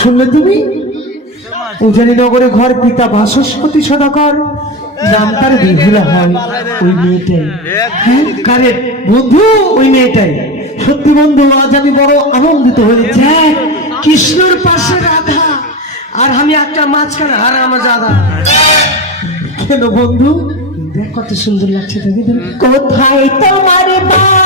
শুনলে তুমি উজানিনগরে ঘর পিতা বাসস্পতি সদাকর নাম তার বিহুলা হয় ওই মেয়েটাই। হ্যাঁ কারে বন্ধু ওই মেয়েটাই। সত্যি বন্ধু আজ আমি বড় আনন্দিত হয়েছি। কৃষ্ণর পাশে রাধা আর আমি একটা মাঝখানে আর আমার রাধা। কেন বন্ধু দেখ কত সুন্দর লাগছে। দেখি কোথায় তোমার বাড়ি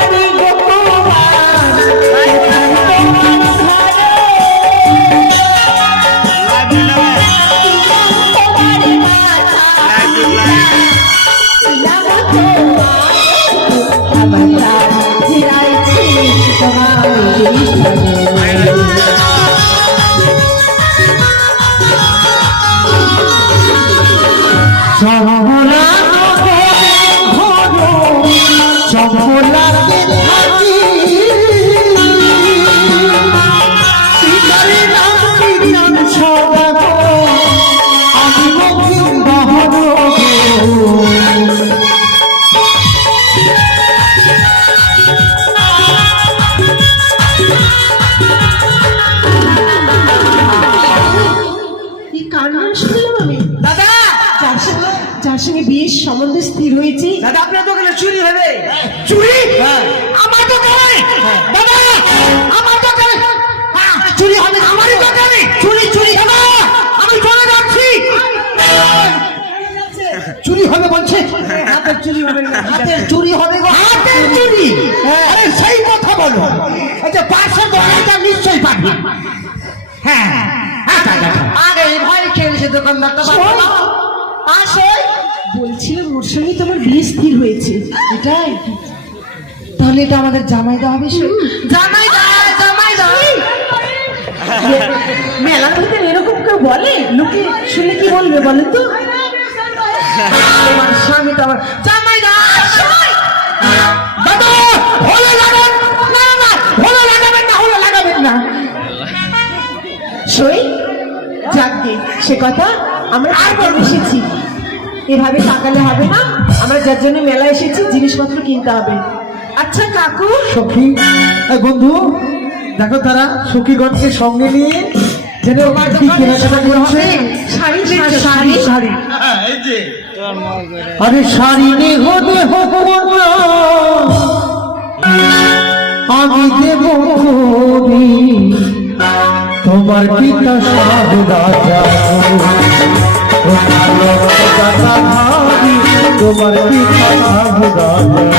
বিয়ের সম্বন্ধে স্থির হয়েছে। দাদা আপনার দোকানে চুরি হবে। চুরি আমার দোকানে? দাদা আমার দোকানে চুরি হবে? আমারই দোকানে চুরি চুরি হবে? আমি চলে যাচ্ছি। চুরি হবে বলছে? হাতের চুরি হবে না। হাতের চুরি হবে গো। হাতের চুরি? আরে সেই কথা বলো। আচ্ছা পাশে দোকানটা নিশ্চয়ই পাবি। হ্যাঁ আরে ভয় খেয়েছে দোকানদারটা। পাশে বলছিলাম ওর সঙ্গে তোমার বিয়ে স্থির হয়েছে। এটাই তাহলে এটা আমাদের জামাই দেওয়া হবে। জামাই জামাই মেলার ভিতরে এরকম কেউ বলে? লোকে শুনে কি বলবে বলেন তো? আমার স্বামী তো আমার জামাই লাগাবেন না। সই যাকে সে কথা আমরা আর বড় এসেছি। এভাবে তাকালে হবে না। আমরা যার জন্য মেলা এসেছি জিনিসপত্র কিনতে হবে। আচ্ছা কাকু সখী বন্ধু দেখো তারা সখীগণকে সঙ্গে নিয়ে যেন কি কেনাকাটা করছে। শাড়ি শাড়ি শাড়ি আরে শাড়ি নেহ দেহ আমি দেব তোমার পিতা সাধু রাজা তোমার পিতা সাধু রাজা।